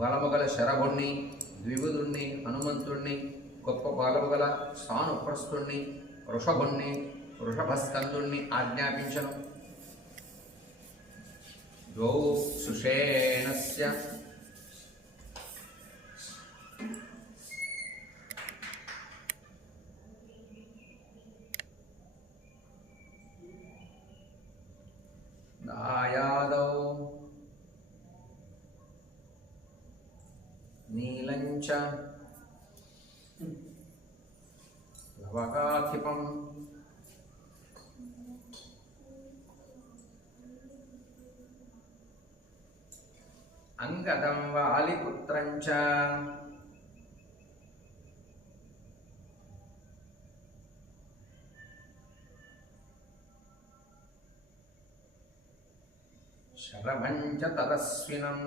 బలముగల శరభుణ్ణి, ద్విబుధుణ్ణి, హనుమంతుణ్ణి, గొప్ప బలముగల సానుప్రస్తుణ్ణి, వృషభుణ్ణి, వృషభస్కందుణ్ణి ఆజ్ఞాపించను. ద్వౌ సుషేణస్య దాయాదౌ నీలంచ లవకాధిపం అంగదం వాలిపుత్రంచ శరభంచ తదస్వినం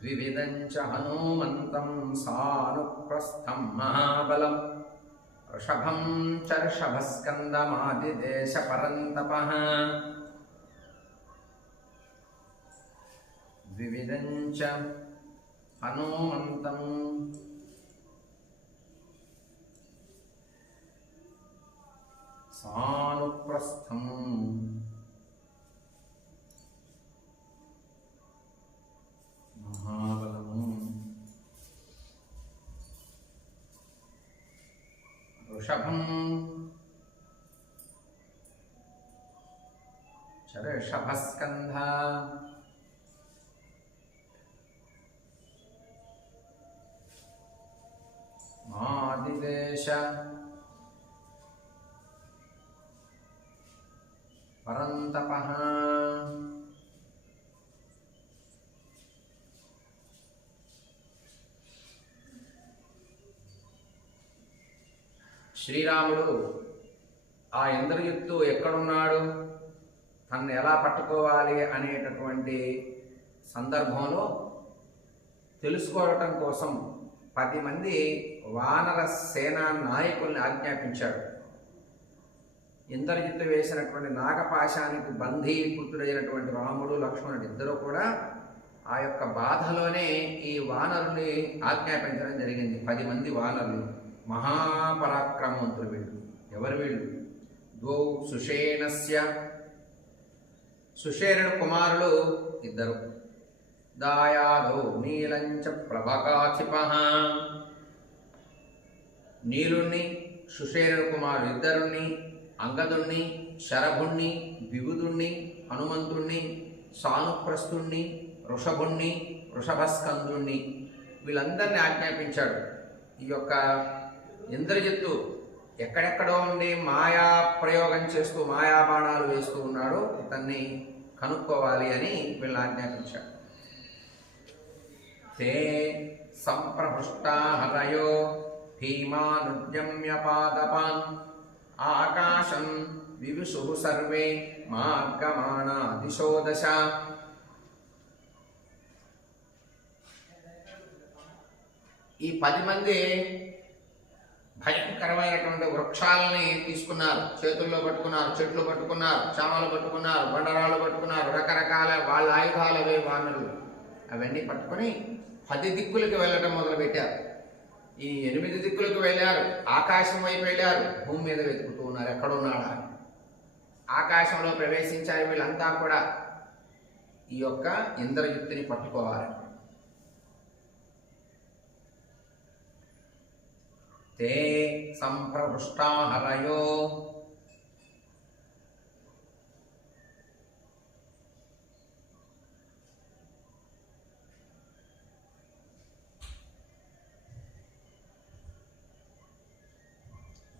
ద్వివిధంచ హనుమంతం సానుప్రస్థం మహాబలం వృషభం చ ఋషభస్కందమాదిదేశ పరంతపః ద్వివిధంచ హనుమంతం సానుప్రస్థం మహాబలము వృషభం చ ఋషభస్కంధ మాదిదేశ పరంతపః శ్రీరాముడు ఆ ఇంద్రజిత్తు ఎక్కడున్నాడు, తన్ను ఎలా పట్టుకోవాలి అనేటటువంటి సందర్భంలో తెలుసుకోవటం కోసం 10 మంది వానర సేనా నాయకుల్ని ఆజ్ఞాపించాడు. ఇంద్రజిత్తు వేసినటువంటి నాగపాశానికి బంధీకృతుడైనటువంటి రాముడు, లక్ష్మణుడు ఇద్దరు కూడా ఆ యొక్క బాధలోనే ఈ వానరుని ఆజ్ఞాపించడం జరిగింది. 10 మంది వానరులు, మహాపరాక్రమవంతులు వీళ్ళు. ఎవరు వీళ్ళు? ద్వౌ సుషేణస్య, సుషేణుడు కుమారులు ఇద్దరు. దాయాదౌ నీలంచ ప్లవకాధిపః, నీలుణ్ణి సుషేణుడు కుమారులు ఇద్దరుని, అంగదుణ్ణి, శరభుణ్ణి, ద్విబుధుణ్ణి, హనుమంతుణ్ణి, సానుప్రస్తుణ్ణి, వృషభుణ్ణి, వృషభస్కందుణ్ణి వీళ్ళందరినీ ఆజ్ఞాపించాడు. ఈ యొక్క ఇంద్రజిత్తు ఎక్కడెక్కడో ఉండి మాయా ప్రయోగం చేస్తూ మాయాబాణాలు వేస్తూ ఉన్నాడు, ఇతన్ని కనుక్కోవాలి అని వీళ్ళని ఆజ్ఞాపించాడు. తే సంప్రహృష్టా హరయో భీమానుద్యమ్య పాదపాన్ ఆకాశం వివిశుః సర్వే మార్గమాణా దిశో దశ. ఈ 10 మంది భయంకరమైనటువంటి వృక్షాలని తీసుకున్నారు, చేతుల్లో పట్టుకున్నారు, చెట్లు పట్టుకున్నారు, చామలు పట్టుకున్నారు, బండరాలు పట్టుకున్నారు, రకరకాల వాళ్ళ ఆయుధాలు అవే వానరులు అవన్నీ పట్టుకొని 10 దిక్కులకి వెళ్ళటం మొదలుపెట్టారు. ఈ 8 దిక్కులకు వెళ్ళారు, ఆకాశం వైపు వెళ్ళారు, భూమి మీద వెతుకుతూ ఉన్నారు ఎక్కడున్నాడా. ఆకాశంలో ప్రవేశించారు వీళ్ళంతా కూడా ఈ యొక్క ఇంద్రజిత్తుని పట్టుకోవాలి. తే సంప్రహృష్టా హరయో,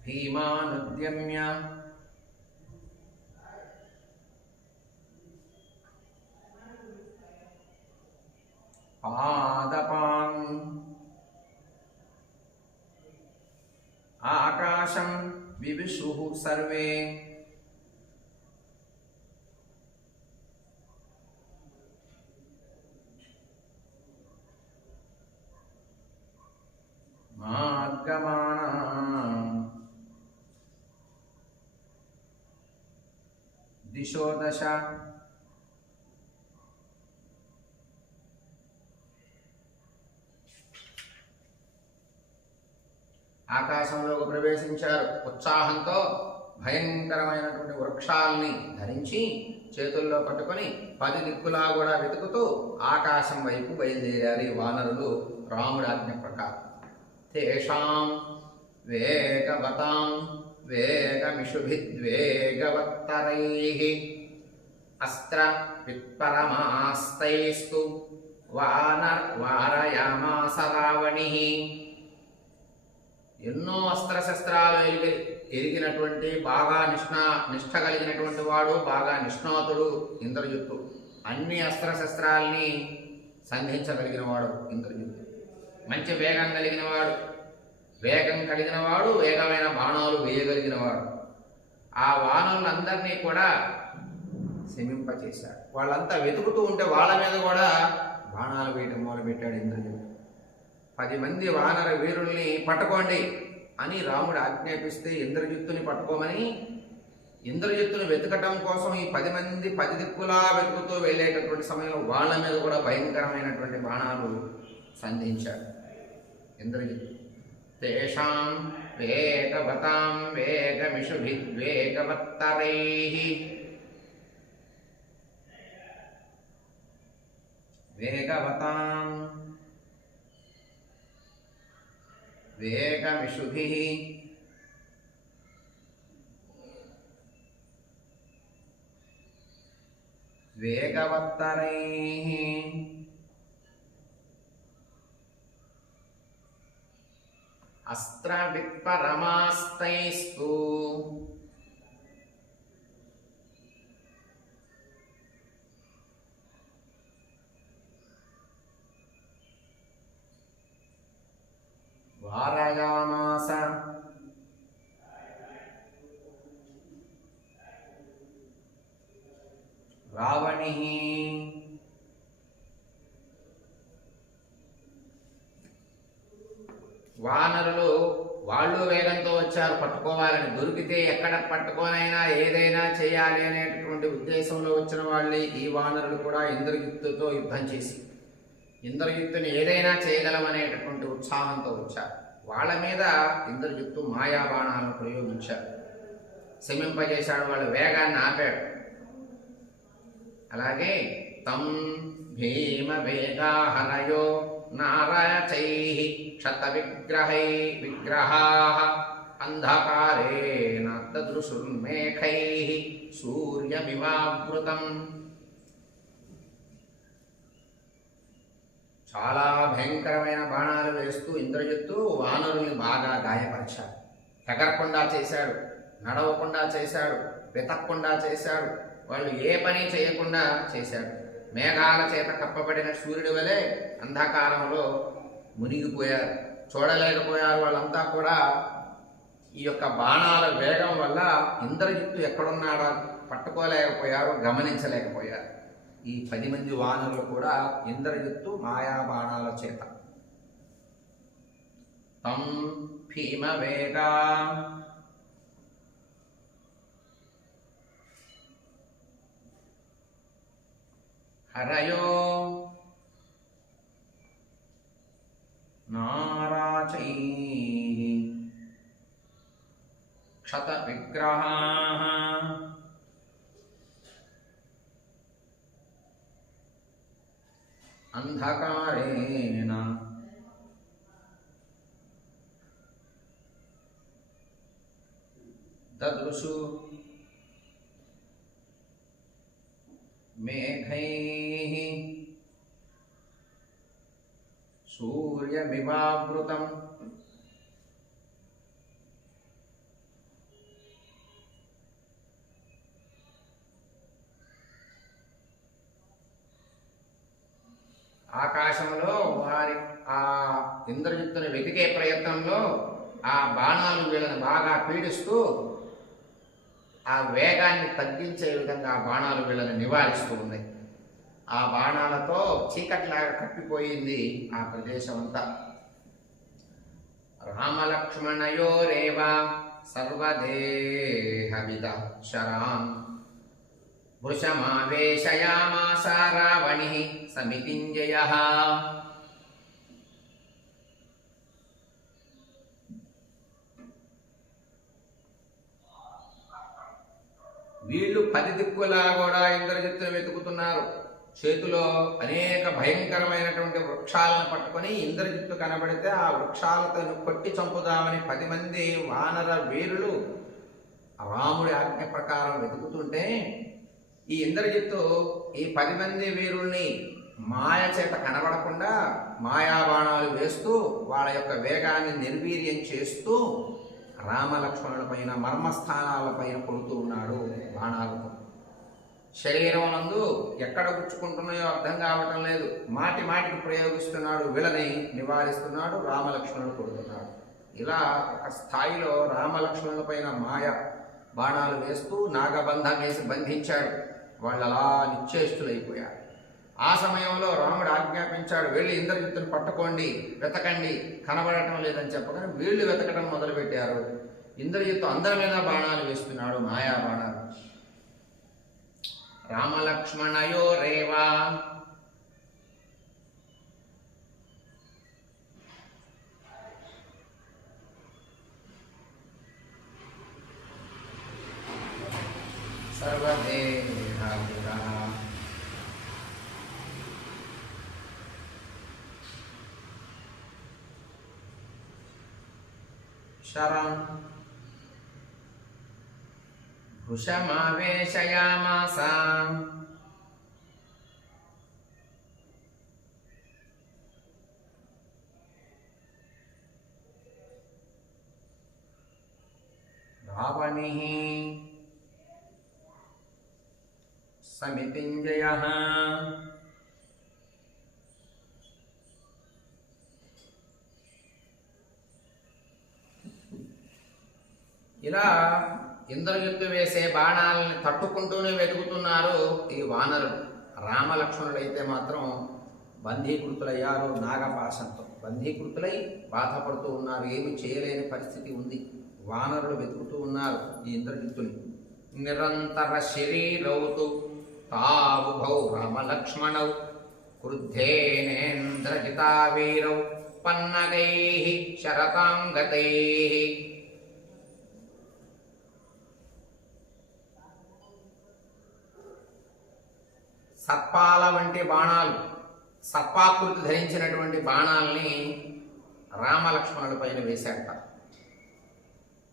భీమానుద్యమ్య పాదపాన్ ఆకాశం వివిశుః సర్వే మార్గమాణా దిశో దశ ఆకాశంలోకి ప్రవేశించారు. ఉత్సాహంతో భయంకరమైనటువంటి వృక్షాల్ని ధరించి చేతుల్లో పట్టుకొని 10 దిక్కులా కూడా వెతుకుతూ ఆకాశం వైపు బయలుదేరారు ఈ వానరులు రాముడి ఆజ్ఞ ప్రకారం. తేషాం వేగవతాం వేగమిషుభిద్వేగవత్తరైః అస్త్ర విత్పరమాస్తైస్తు వారయామాస రావణిః. ఎన్నో అస్త్రశస్త్రాలు ఎరిగినటువంటి బాగా నిష్ఠ కలిగినటువంటి వాడు, బాగా నిష్ణాతుడు ఇంద్రజిత్తు. అన్ని అస్త్రశస్త్రాల్ని సంధించగలిగిన వాడు ఇంద్రజిత్తు. మంచి వేగం కలిగిన వాడు, వేగమైన బాణాలు వేయగలిగిన వాడు. ఆ వానరులందరినీ కూడా శమింపచేశాడు. వాళ్ళంతా వెతుకుతూ ఉంటే వాళ్ళ మీద కూడా బాణాలు వేయటం మొదలుపెట్టాడు ఇంద్రజిత్తు. 10 మంది వానర వీరుల్ని పట్టుకోండి అని రాముడు ఆజ్ఞాపిస్తే ఇంద్రజిత్తుని పట్టుకోమని, ఇంద్రజిత్తుని వెతకటం కోసం ఈ 10 మంది 10 దిక్కులా వెతుకుతూ వెళ్ళేటటువంటి సమయంలో వాళ్ళ మీద కూడా భయంకరమైనటువంటి బాణాలు సంధించాడు ఇంద్రజిత్తు. తేషాం వేగవతాం వేగమిషుభిద్వేగవత్తరైః వేగవతాం వేగమిషుభిః వేగవత్తరైః అస్త్రవిత్పరమాస్తైస్తు వారయామాస రావణిః. వానరులు వాళ్ళు వేగంతో వచ్చారు పట్టుకోవాలని. దొరికితే ఎక్కడ పట్టుకోనైనా ఏదైనా చేయాలి అనేటటువంటి ఉద్దేశంలో వచ్చిన వాళ్ళే ఈ వానరులు కూడా ఇంద్రజిత్తుతో యుద్ధం చేసి ఇంద్రజిత్తుని ఏదైనా చేయగలమనేటటువంటి ఉత్సాహంతో వచ్చారు. వాళ్ళ మీద ఇంద్రజిత్తు మాయాబాణాలను ప్రయోగించాడు, శమింపజేశాడు, వాళ్ళ వేగాన్ని ఆపాడు. అలాగే తం భీమ వేగాహరయో నారచైః క్షత విగ్రహాః అంధకారేణ దదృశుర్మేఘైః సూర్యమివావృతం. చాలా భయంకరమైన బాణాలు వేస్తూ ఇంద్రజిత్తు వానరుల్ని బాగా గాయపరిచాడు. ఎగరకుండా చేశాడు, నడవకుండా చేశాడు, వెతక్కుండా చేశాడు, వాళ్ళు ఏ పని చేయకుండా చేశాడు. మేఘాల చేత కప్పబడిన సూర్యుడి వలె అంధకారంలో మునిగిపోయారు, చూడలేకపోయారు. వాళ్ళంతా కూడా ఈ యొక్క బాణాల వేగం వల్ల ఇంద్రజిత్తు ఎక్కడున్నాడో పట్టుకోలేకపోయారు, గమనించలేకపోయారు. ఈ 10 మంది వానరులు కూడా ఇంద్రజిత్తు మాయా బాణాల చేత తం భీమ వేగా హరయో నారాచైః క్షత విగ్రహాః అంధకారేణ దదృశు మేఘైః సూర్యమివావృతం. ఆకాశంలో వారి ఆ ఇంద్రజిత్తుని వెతికే ప్రయత్నంలో ఆ బాణాలు వీళ్ళని బాగా పీడిస్తూ ఆ వేగాన్ని తగ్గించే విధంగా ఆ బాణాలు వీళ్ళని నివారిస్తూ ఉన్నాయి. ఆ బాణాలతో చీకట్లాగా కప్పిపోయింది ఆ ప్రదేశం అంతా. రామలక్ష్మణయోరేవ సర్వదేహవిద శరాన్ వృషమావేశయామాస రావణిః సమితింజయః. వీళ్ళు 10 దిక్కులా కూడా ఇంద్రజిత్తును వెతుకుతున్నారు. చేతిలో అనేక భయంకరమైనటువంటి వృక్షాలను పట్టుకొని ఇంద్రజిత్తు కనబడితే ఆ వృక్షాలతో కొట్టి చంపుదామని 10 మంది వానర వీరులు రాముడి ఆజ్ఞ ప్రకారం వెతుకుతుంటే ఈ ఇంద్రజిత్తు ఈ 10 మంది వీరుల్ని మాయ చేత కనబడకుండా మాయాబాణాలు వేస్తూ వాళ్ళ యొక్క వేగాన్ని నిర్వీర్యం చేస్తూ రామలక్ష్మణుల పైన మర్మస్థానాలపైన కొడుతూ ఉన్నాడు బాణాలతో. శరీరం నందు ఎక్కడ గుచ్చుకుంటున్నాయో అర్థం కావటం లేదు. మాటి మాటికి ప్రయోగిస్తున్నాడు, వీళ్ళని నివారిస్తున్నాడు, రామలక్ష్మణులు కొడుతున్నాడు. ఇలా ఒక స్థాయిలో రామలక్ష్మణుల పైన మాయ బాణాలు వేస్తూ నాగబంధం వేసి బంధించాడు. వాళ్ళు అలా నిశ్చేష్టులైపోయారు. ఆ సమయంలో రాముడు ఆజ్ఞాపించాడు, వెళ్ళి ఇంద్రజిత్తుని పట్టుకోండి, వెతకండి, కనబడటం లేదని చెప్పగానే వీళ్ళు వెతకడం మొదలుపెట్టారు. ఇంద్రజిత్తు అందరి మీద బాణాలు వేస్తున్నాడు, మాయా బాణాలు. రామలక్ష్మణయోరేవా సర్వదేహాభిరామ శరం వృషమావేశయామాస రావణిః సమితింజయః. ఇలా ఇంద్రజిత్తు వేసే బాణాలని తట్టుకుంటూనే వెతుకుతున్నారు ఈ వానరులు. రామలక్ష్మణుడైతే మాత్రం బంధీకృతులయ్యారు, నాగపాశంతో బంధీకృతులై బాధపడుతూ ఉన్నారు. ఏమి చేయలేని పరిస్థితి ఉంది. వానరులు వెతుకుతూ ఉన్నారు ఈ ఇంద్రజిత్తుని. నిరంతర శరీరౌతు తావుభౌ రామలక్ష్మణౌ క్రుద్ధేనేంద్రజితా వీరౌ పన్నగైః శరతాంగతైః. సర్పాల వంటి బాణాలు, సర్పాకృతి ధరించినటువంటి బాణాలని రామలక్ష్మణుల పైన వేశాట.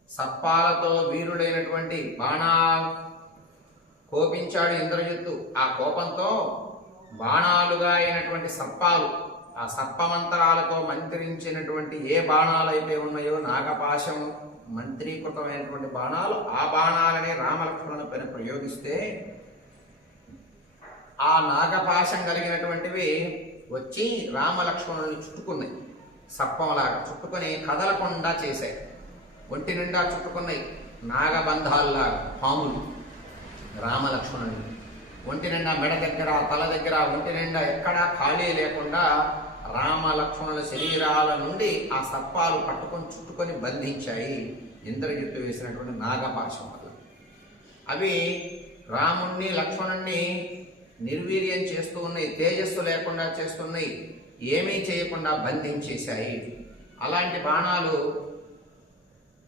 సర్పాలతో వీరుడైనటువంటి బాణాలు కోపించాడు ఇంద్రజిత్తు. ఆ కోపంతో బాణాలుగా అయినటువంటి సర్పాలు, ఆ సర్పమంత్రాలతో మంత్రించినటువంటి ఏ బాణాలైతే ఉన్నాయో నాగపాశం మంత్రీకృతమైనటువంటి బాణాలు, ఆ బాణాలని రామలక్ష్మణుల పైన ప్రయోగిస్తే ఆ నాగపాశం కలిగినటువంటివి వచ్చి రామలక్ష్మణుల్ని చుట్టుకున్నాయి. సర్పంలాగా చుట్టుకొని కదలకుండా చేశాయి. ఒంటి నిండా చుట్టుకున్నాయి నాగబంధాల్లాగా పాములు రామలక్ష్మణుని. ఒంటి నిండా మెడ దగ్గర, తల దగ్గర, ఒంటి నిండా ఎక్కడా ఖాళీ లేకుండా రామలక్ష్మణుల శరీరాల నుండి ఆ సర్పాలు పట్టుకొని చుట్టుకొని బంధించాయి ఇంద్రజిత్తు వేసినటువంటి నాగపాశం వల్ల. అవి రాముణ్ణి లక్ష్మణుణ్ణి నిర్వీర్యం చేస్తూ ఉన్నాయి, తేజస్సు లేకుండా చేస్తున్నాయి, ఏమీ చేయకుండా బంధించేశాయి. అలాంటి బాణాలు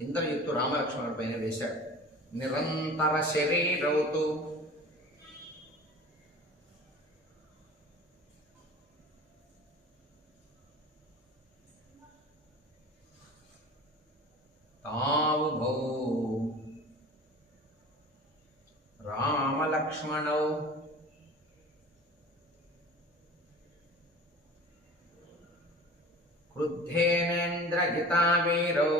ఇంద్రజిత్తు రామలక్ష్మణుడి పైన వేశాడు. నిరంతర శరీరౌతు తావుభౌ రామలక్ష్మణౌ క్రుద్ధేనేంద్రజితా వీరౌ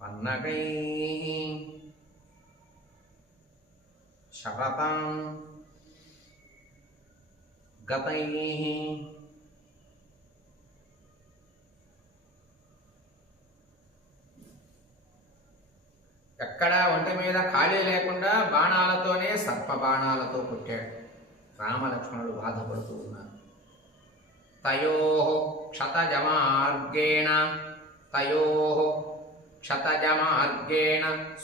పన్నగైః శరతాం గతైః. ఎక్కడా ఒంటి మీద ఖాళీ లేకుండా బాణాలతోనే సర్ప బాణాలతో కొట్టాడు. రామలక్ష్మణుడు బాధపడుతూ ఉన్నారు. తయోః క్షతజమార్గేణ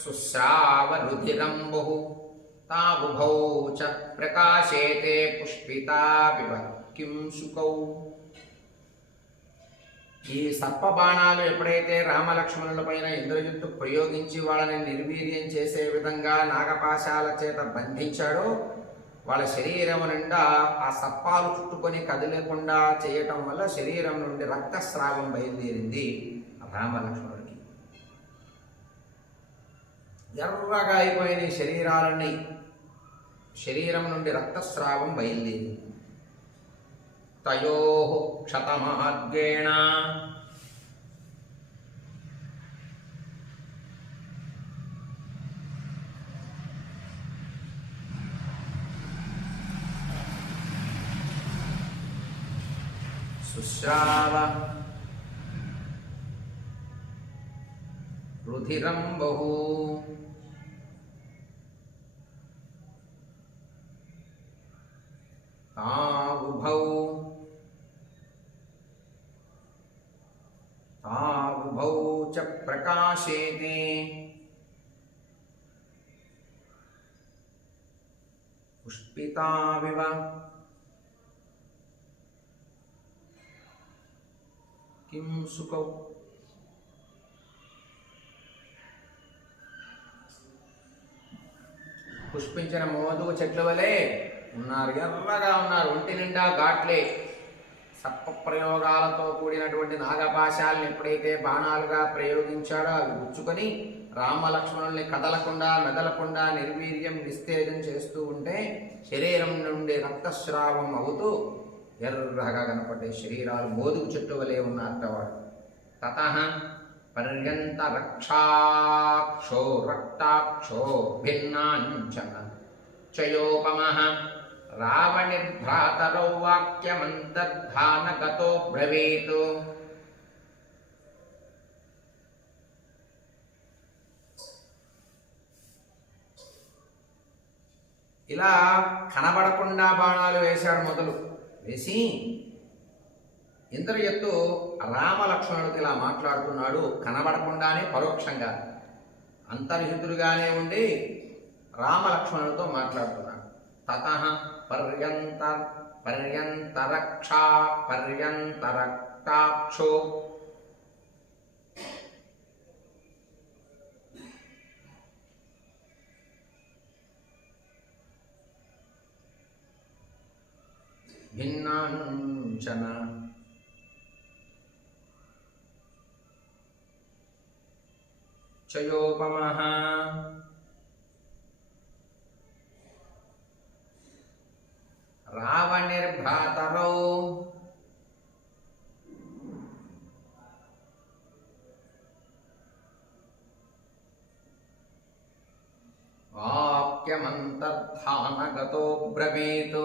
శుశ్రావరుధిరంబుః తావుభౌ చ ప్రకాశేతే పుష్పితాపివ కిం శుకౌ. ఈ సర్పబాణాలు ఎప్పుడైతే రామలక్ష్మణుల పైన ఇంద్రజిత్తు ప్రయోగించి వాళ్ళని నిర్వీర్యం చేసే విధంగా నాగపాశాల చేత బంధించాడో, వాళ్ళ శరీరం నిండా ఆ సర్పాలు చుట్టుకొని కదిలేకుండా చేయటం వల్ల శరీరం నుండి రక్తస్రావం బయలుదేరింది రామలక్ష్మణుడికి. ఎర్రగా అయిపోయిన శరీరాలన్నీ, శరీరం నుండి రక్తస్రావం బయలుదేరింది. తయోః క్షతమార్గేణ శుశ్రావ రుధిరంబుః తావుభౌ చ ప్రకాశేతే పుష్పితావివ కిం శుకౌ. పుష్పించిన మోదుగు చెట్ల వలె ఉన్నారు, ఎర్రగా ఉన్నారు, ఒంటి నిండా ఘాట్లే. సర్ప ప్రయోగాలతో కూడినటువంటి నాగపాశాలను ఎప్పుడైతే బాణాలుగా ప్రయోగించాడో అవి గుచ్చుకొని రామలక్ష్మణుల్ని కదలకుండా మెదలకుండా నిర్వీర్యం నిస్తేజం చేస్తూ ఉంటే శరీరం నుండి రక్తస్రావం అవుతూ ఎర్రగా కనపడే శరీరాలు మోదుగు చెట్టు వలె ఉన్నారటవాడు. తతః పర్యంత రక్షాక్షో రక్తాక్షో భిన్నాంచన చయోపమః రావణిర్భ్రాతరౌ వాక్యమంతర్ధానగతో బ్రవీత్. ఇలా కనబడకుండా బాణాలు వేశాడు. మొదలు వేసి ఇంద్రజిత్తు రామలక్ష్మణుడికి ఇలా మాట్లాడుతున్నాడు, కనబడకుండానే పరోక్షంగా, అంతర్హితుడుగానే ఉండి రామలక్ష్మణుడితో మాట్లాడుతున్నాడు. తతః పర్యంతరక్తాక్షో భిన్నాంచన చయోపమః రావణిర్భ్రాతరౌ వాక్యమంతర్ధానగతో బ్రవీత్.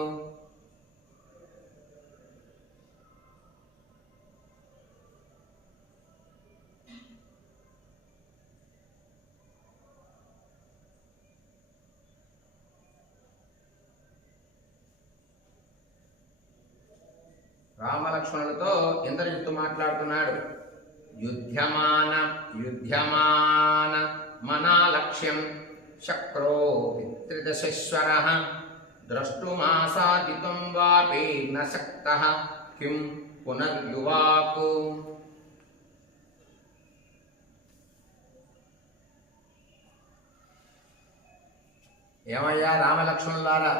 రామలక్ష్మణులతో ఇంద్రజిత్తు మాట్లాడుతున్నాడు. యుధ్యమాన మనాలక్ష్యం శక్రో పితృదశేశ్వరః ద్రష్టుమాసాదితుం వాపి న శక్తః కిం పునర్యువాకు. ఏమయ్యా రామలక్ష్మణులారా,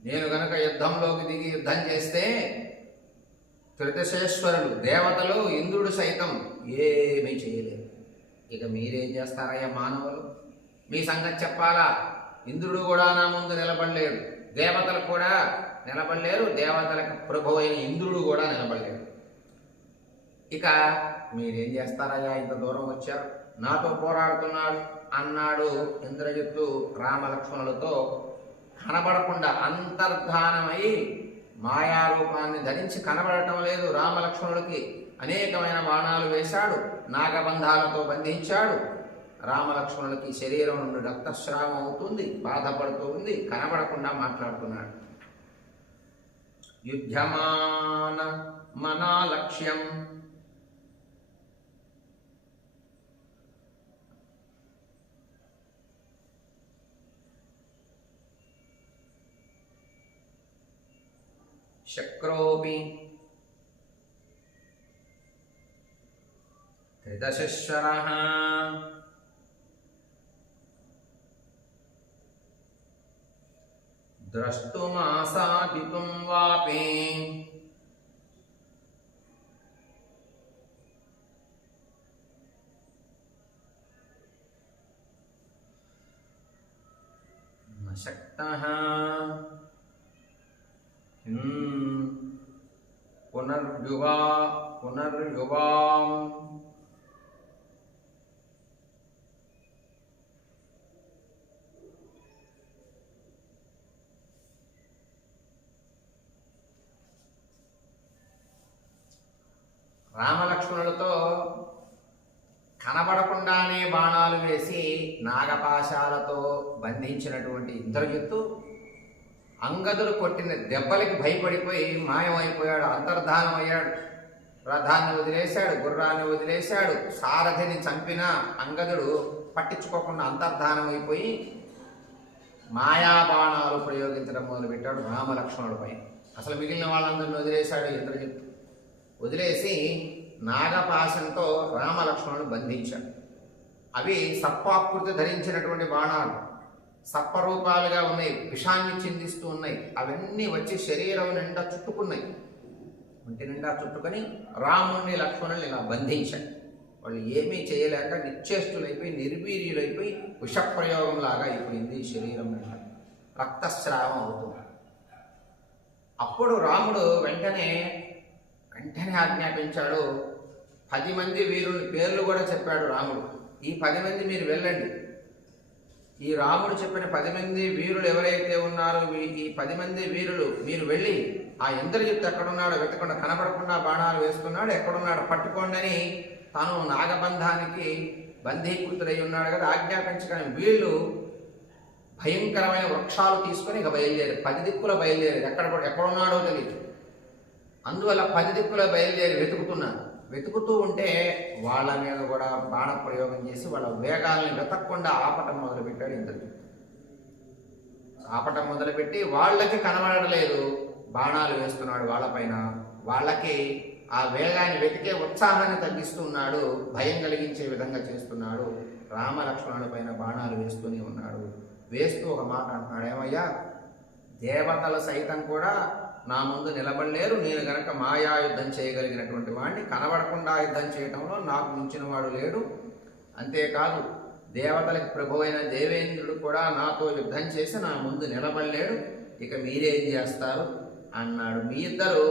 నేను గనక యుద్ధంలోకి దిగి యుద్ధం చేస్తే త్రిదశేశ్వరులు దేవతలు ఇంద్రుడు సైతం ఏమీ చేయలేరు. ఇక మీరేం చేస్తారయ్యా మానవులు? మీ సంగతి చెప్పాలా? ఇంద్రుడు కూడా నా ముందు నిలబడలేడు, దేవతలు కూడా నిలబడలేరు, దేవతలకు ప్రభు అయిన ఇంద్రుడు కూడా నిలబడలేడు. ఇక మీరేం చేస్తారయ్యా? ఇంత దూరం వచ్చారు, నాతో పోరాడుతున్నాడు అన్నాడు ఇంద్రజిత్తు రామలక్ష్మణులతో. కనబడకుండా అంతర్ధానమై మాయారూపాన్ని ధరించి కనబడటం లేదు రామలక్ష్మణుడికి. అనేకమైన బాణాలు వేశాడు, నాగబంధాలతో బంధించాడు. రామలక్ష్మణుడికి శరీరం నుండి రక్తస్రావం అవుతుంది, బాధపడుతూ ఉంది, కనబడకుండా మాట్లాడుతున్నాడు. యుధ్యమాన మనా లక్ష్యం. శక్రోపి త్రిదశశ్వరః ద్రష్టుమాసాదితుం వాపి న శక్తః పునర్యువాం రామలక్ష్మణులతో కనబడకుండానే బాణాలు వేసి నాగపాశాలతో బంధించినటువంటి ఇంద్రజిత్తు అంగదుడు కొట్టిన దెబ్బలకి భయపడిపోయి మాయమైపోయాడు, అంతర్ధానం అయ్యాడు. రథాన్ని వదిలేశాడు, గుర్రాన్ని వదిలేశాడు. సారథిని చంపిన అంగదుడు పట్టించుకోకుండా అంతర్ధానం అయిపోయి మాయాబాణాలు ప్రయోగించడం మొదలుపెట్టాడు రామలక్ష్మణుడిపై. అసలు మిగిలిన వాళ్ళందరినీ వదిలేశాడు ఇంద్రజిత్తు. వదిలేసి నాగపాశంతో రామలక్ష్మణుడు బంధించాడు. అవి సర్పాకృతి ధరించినటువంటి బాణాలు, సర్పరూపాలుగా ఉన్నాయి, విషాన్ని చిందిస్తూ ఉన్నాయి. అవన్నీ వచ్చి శరీరం నిండా చుట్టుకున్నాయి. ఒంటి నిండా చుట్టుకొని రాముణ్ణి లక్ష్మణుల్ని ఇలా బంధించాడు. వాళ్ళు ఏమీ చేయలేక నిశ్చేష్టులైపోయి నిర్వీర్యులైపోయి విషప్రయోగంలాగా అయిపోయింది శరీరం నిండా, రక్తస్రావం అవుతుంది. అప్పుడు రాముడు వెంటనే ఆజ్ఞాపించాడు. 10 మంది వీరుల పేర్లు కూడా చెప్పాడు రాముడు. ఈ 10 మంది మీరు వెళ్ళండి. ఈ రాముడు చెప్పిన 10 మంది వీరులు ఎవరైతే ఉన్నారో ఈ 10 మంది వీరులు మీరు వెళ్ళి ఆ ఇంద్రజిత్తు ఎక్కడున్నాడో వెతకుండా, కనబడకుండా బాణాలు వేస్తున్నాడు, ఎక్కడున్నాడో పట్టుకోండి అని తాను నాగబంధానికి బంధీకృతుడై ఉన్నాడు కదా ఆజ్ఞాపించగానే వీళ్ళు భయంకరమైన వృక్షాలు తీసుకొని ఇక బయలుదేరి 10 దిక్కుల బయలుదేరి ఎక్కడున్నాడో తెలియదు. అందువల్ల 10 దిక్కుల బయలుదేరి వెతుకుతూ ఉంటే వాళ్ళ మీద కూడా బాణ ప్రయోగం చేసి వాళ్ళ వేగాల్ని వెతకకుండా ఆపటం మొదలుపెట్టాడు ఇంద్రజిత్తు. ఆపటం మొదలుపెట్టి వాళ్ళకి కనబడలేదు, బాణాలు వేస్తున్నాడు వాళ్ళపైన. వాళ్ళకి ఆ వేగాన్ని వెతికే ఉత్సాహాన్ని తగ్గిస్తున్నాడు, భయం కలిగించే విధంగా చేస్తున్నాడు. రామలక్ష్మణుడి పైన బాణాలు వేస్తూనే ఉన్నాడు. వేస్తూ ఒక మాట అంటున్నాడు, ఏమయ్యా, దేవతలు సైతం కూడా నా ముందు నిలబడలేరు. నేను గనక మాయాయుద్ధం చేయగలిగినటువంటి వాడిని, కనబడకుండా యుద్ధం చేయటంలో నాకు మించిన వాడు లేడు. అంతేకాదు దేవతలకు ప్రభు అయిన దేవేంద్రుడు కూడా నాతో యుద్ధం చేసి నా ముందు నిలబడలేడు. ఇక మీరేం చేస్తారు అన్నాడు. మీ ఇద్దరు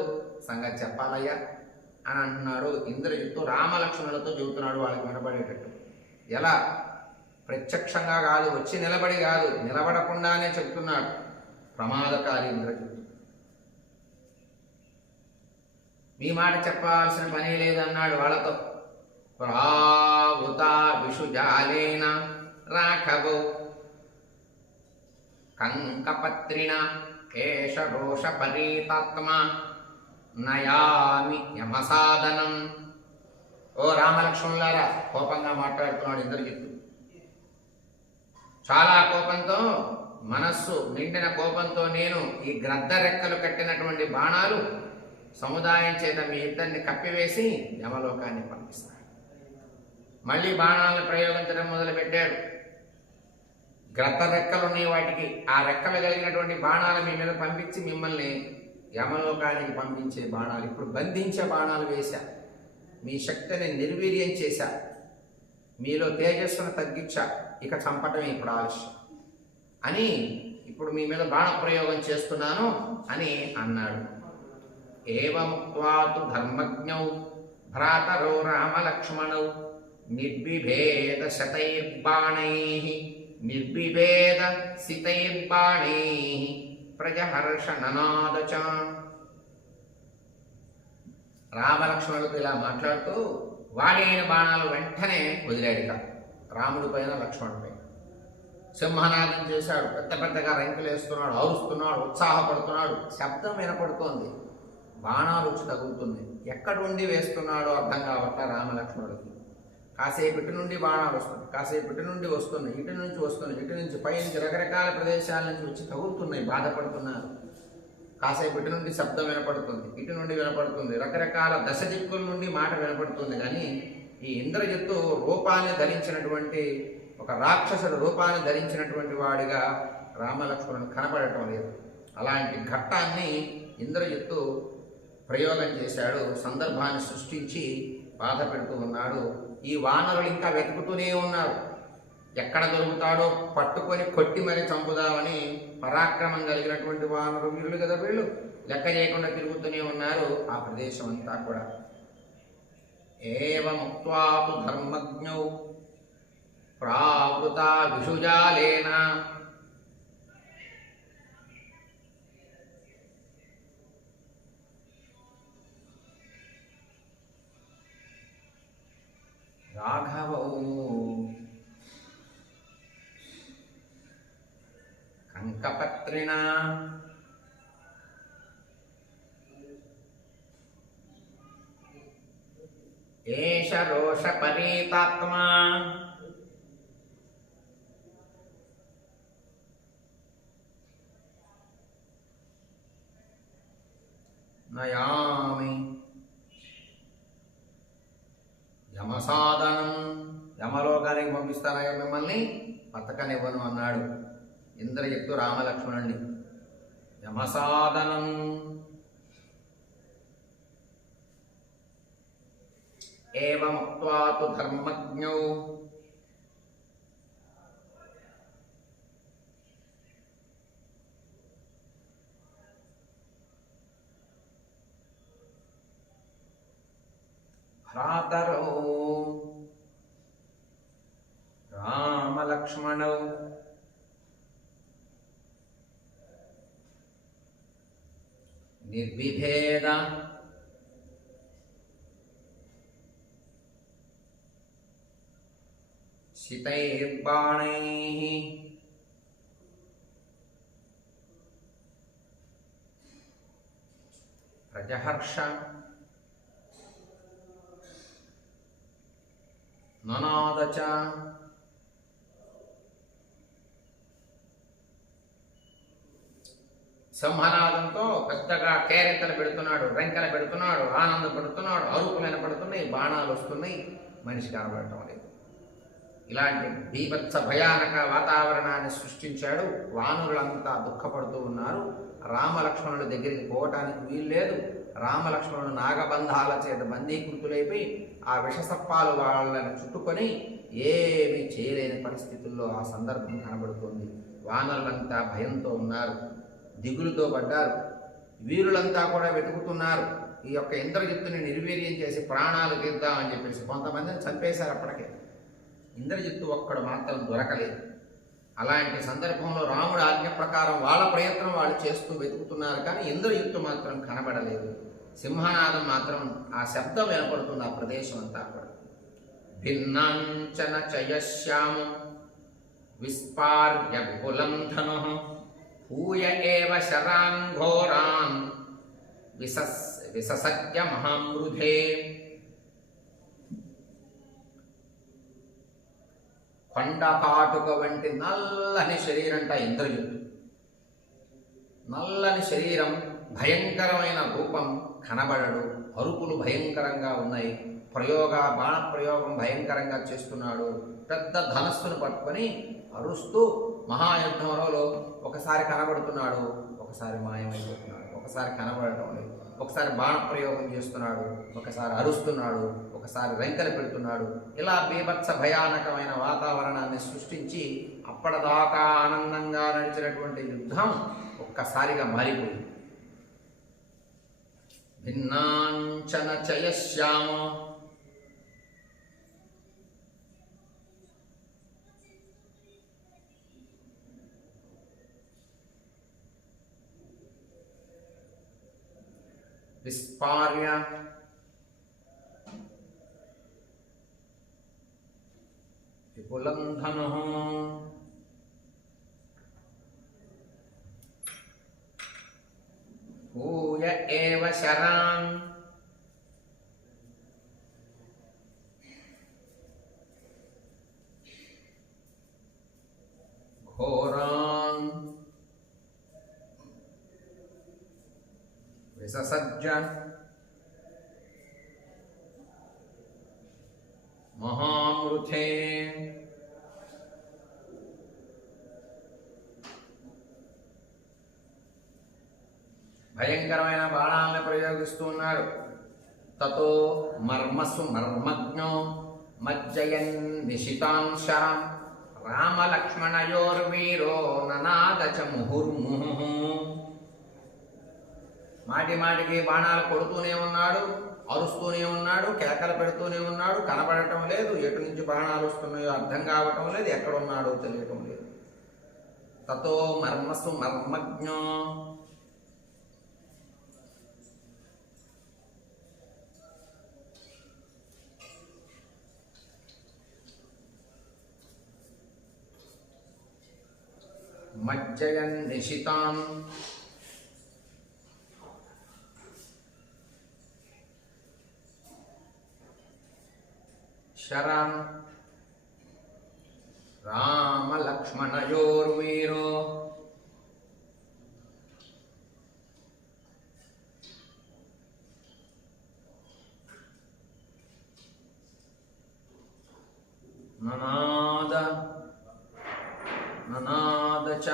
సంగతి చెప్పాలయ్యా అని అంటున్నాడు ఇంద్రజిత్తు. రామలక్ష్మణులతో చెబుతున్నాడు వాళ్ళకి వినబడేటట్టు. ఎలా? ప్రత్యక్షంగా కాదు, వచ్చి నిలబడి కాదు, నిలబడకుండానే చెప్తున్నాడు. ప్రమాదకారి ఇంద్రజిత్తు. మీ మాట చెప్పాల్సిన పని లేదన్నాడు వాళ్ళతో. ప్రావుత విషుజాలేన రాఘవో కంకపత్రిణ కేశరోష పరీతాత్మ నయామి యమసాదనం. ఓ రామలక్ష్మణులారా, కోపంగా మాట్లాడుతున్నాడు ఇంద్రజిత్తు. చాలా కోపంతో, మనస్సు నిండిన కోపంతో నేను ఈ గ్రద్ద రెక్కలు కట్టినటువంటి బాణాలు సముదాయం చేత మీ ఇద్దరిని కప్పివేసి యమలోకాన్ని పంపిస్తాడు. మళ్ళీ బాణాలను ప్రయోగించడం మొదలుపెట్టాడు. గ్రద్ద రెక్కలున్నాయి వాటికి. ఆ రెక్కలు కలిగినటువంటి బాణాలు మీ మీద పంపించి మిమ్మల్ని యమలోకానికి పంపించే బాణాలు, ఇప్పుడు బంధించే బాణాలు వేశా. మీ శక్తిని నిర్వీర్యం చేశా, మీలో తేజస్సును తగ్గించా. ఇక చంపటమే ఇప్పుడు ఆలస్యం అని ఇప్పుడు మీ మీద బాణ ప్రయోగం చేస్తున్నాను అని అన్నాడు. ఏవముక్త్వా తు ధర్మజ్ఞౌ భ్రాతరౌ రామలక్ష్మణౌ నిర్బిభేద సితైర్బాణైః ప్రజహర్షణనాద చ. రామలక్ష్మణుడితో ఇలా మాట్లాడుతూ వాడైన బాణాలు వెంటనే వదిలాడిక. రాముడి పైన, లక్ష్మణుడి పైన సింహనాదం చేశాడు. పెద్ద పెద్దగా రంకెలు వేస్తున్నాడు, అరుస్తున్నాడు, ఉత్సాహపడుతున్నాడు. శబ్దం వినపడుతోంది. బాణాలు వచ్చి తగులుతుంది. ఎక్కడి నుండి వేస్తున్నాడో అర్థం కావట్ల రామలక్ష్మణుడికి. కాసేపు ఇటు నుండి బాణాలు వస్తుంది, కాసేపు ఇటు నుండి వస్తున్నాయి, ఇటు నుంచి వస్తున్నాయి, ఇటు నుంచి పైనుంచి రకరకాల ప్రదేశాల నుంచి వచ్చి తగులుతున్నాయి, బాధపడుతున్నారు. కాసేపు ఇటు నుండి శబ్దం వినపడుతుంది, ఇటు నుండి వినపడుతుంది, రకరకాల దశ దిక్కుల నుండి మాట వినపడుతుంది. కానీ ఈ ఇంద్రజిత్తు రూపాన్ని ధరించినటువంటి ఒక రాక్షసుడు రూపాన్ని ధరించినటువంటి వాడిగా రామలక్ష్మణుడు కనపడటం లేదు. అలాంటి ఘట్టాన్ని ఇంద్రజిత్తు ప్రయోగం చేశాడు, సందర్భాన్ని సృష్టించి బాధ పెడుతూ ఉన్నాడు. ఈ వానరులు ఇంకా వెతుకుతూనే ఉన్నారు, ఎక్కడ దొరుకుతాడో పట్టుకొని కొట్టి మరి చంపుదామని. పరాక్రమం కలిగినటువంటి వానరు వీరులు కదా వీళ్ళు, లెక్క చేయకుండా తిరుగుతూనే ఉన్నారు ఆ ప్రదేశం అంతా కూడా. ఏవముక్త్వాతు ధర్మజ్ఞౌ ప్రావృత విషుజాలేన రాఘవౌ కంకపత్రిణ ఏష రోష పరీతాత్మా నయామి యమసాధనం, యమలోకానికి పంపిస్తానయ్యా మిమ్మల్ని, బతకనివ్వను అన్నాడు ఇంద్రజిత్తు రామలక్ష్మణుణ్ణి. యమసాధనం ఏవముక్త్వా తు ధర్మజ్ఞౌ భ్రాతరౌ రామలక్ష్మణౌ నిర్విభేద శితైర్బాణైః ప్రజహర్ష ననాద చ సింహనాదంతో పెద్దగా కేరింతలు పెడుతున్నాడు, రెంకలు పెడుతున్నాడు, ఆనందపడుతున్నాడు, అరుపులు వినపడుతున్నాయి, బాణాలు వస్తున్నాయి, మనిషి కనబడటం లేదు. ఇలాంటి బీభత్స భయానక వాతావరణాన్ని సృష్టించాడు. వానరులంతా దుఃఖపడుతూ ఉన్నారు. రామలక్ష్మణుడి దగ్గరికి పోవటానికి వీలు లేదు. రామలక్ష్మణుడు నాగబంధాల చేత బందీకృతులైపోయి ఆ విషసప్పాలు వాళ్ళని చుట్టుకొని ఏమీ చేయలేని పరిస్థితుల్లో ఆ సందర్భం కనబడుతుంది. వానరులంతా భయంతో ఉన్నారు, దిగులుతో పడ్డారు. వీరులంతా కూడా వెతుకుతున్నారు ఈ యొక్క ఇంద్రజిత్తుని నిర్వీర్యం చేసి ప్రాణాలు తీద్దామని చెప్పేసి. కొంతమందిని చంపేశారు అప్పటికే, ఇంద్రజిత్తు ఒక్కడు మాత్రం దొరకలేదు. అలాంటి సందర్భంలో రాముడు ఆజ్ఞ ప్రకారం వాళ్ళ ప్రయత్నం వాళ్ళు చేస్తూ వెతుకుతున్నారు, కానీ ఇంద్రజిత్తు మాత్రం కనబడలేదు. సింహనాదం మాత్రం ఆ శబ్దం వినపడుతుంది ఆ ప్రదేశం అంతా కూడా. భిన్నాంచన చయశ్యాము విస్పార్య విపులం ధను భూయ ఏవ శరాన్ ఘోరాన్ విససజ్య మహామృధే. కొండకాటుక వంటి నల్లని శరీరంట ఇంద్రజిత్తు. నల్లని శరీరం, భయంకరమైన రూపం, కనబడడు. అరుపులు భయంకరంగా ఉన్నాయి, బాణప్రయోగం భయంకరంగా చేస్తున్నాడు. పెద్ద ధనస్సును పట్టుకొని అరుస్తూ మహాయుద్ధంలో ఒకసారి కనబడుతున్నాడు, ఒకసారి మాయమైపోతున్నాడు, ఒకసారి కనబడటం లేదు, ఒకసారి బాణప్రయోగం చేస్తున్నాడు, ఒకసారి అరుస్తున్నాడు, ఒకసారి రెంకలు పెడుతున్నాడు. ఇలా బీభత్స భయానకమైన వాతావరణాన్ని సృష్టించి అప్పటిదాకా ఆనందంగా నడిచినటువంటి యుద్ధం ఒక్కసారిగా మారిపోయింది. భిన్నాంచన చయశ్యామ విస్పార్య విపులం ధనుః భూయ ఏవ శరాన్ ఘోరాన్ విససజ్జ మహామృతే భయంకరమైన బాణాలను ప్రయోగిస్తూ ఉన్నాడు. తతో మర్మసు మర్మజ్ఞో మజ్జయన్ నిశితాంశ రామలక్ష్మణయోర్వీరో ననాద చ ముహుర్ముహు. మాటి మాటికి బాణాలు కొడుతూనే ఉన్నాడు, అరుస్తూనే ఉన్నాడు, కేకలు పెడుతూనే ఉన్నాడు. కనబడటం లేదు, ఎటు నుంచి బాణాలు వస్తున్నాయో అర్థం కావటం లేదు, ఎక్కడున్నాడో తెలియటం లేదు. తతో మర్మసు మర్మజ్ఞో మజ్జయన్ నిశితాం శరం రామలక్ష్మణయోర్వీరో ననాద ననాద చ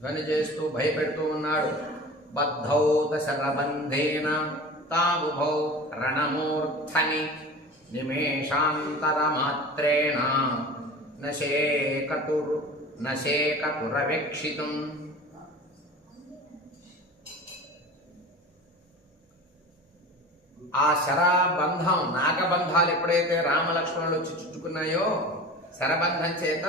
ధ్వని చేస్తూ భయపెడుతూ ఉన్నాడు. బద్ధౌ దశరబంధేన తావుభౌ రణమూర్ధని నిమేషాంతరమాత్రేణ నశేకతురవేక్షితుం. ఆ శరబంధం నాగబంధాలు ఎప్పుడైతే రామలక్ష్మణులు వచ్చి చుట్టుకున్నాయో, శరబంధం చేత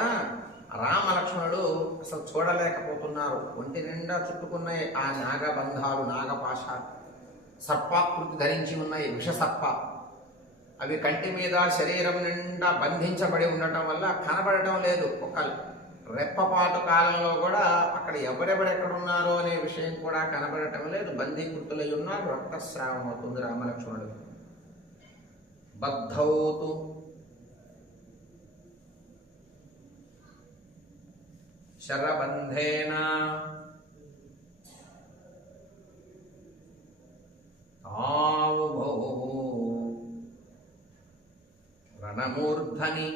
రామలక్ష్మణుడు అసలు చూడలేకపోతున్నారు. ఒంటి నిండా చుట్టుకున్నాయి ఆ నాగబంధాలు, నాగపాశాలు. సర్పాకృతి ధరించి ఉన్నాయి, విషసర్ప. అవి కంటి మీద శరీరం నిండా బంధించబడి ఉండటం వల్ల కనబడటం లేదు. ఒక రెప్పపాటు కాలంలో కూడా అక్కడ ఎవరెవరెక్కడున్నారో అనే విషయం కూడా కనబడటం లేదు. బందీకృతులై ఉన్నారు. రక్తస్రావం అవుతుంది రామలక్ష్మణుడు. బద్ధౌతు శరబంధేన తావుభౌ రణమూర్ధని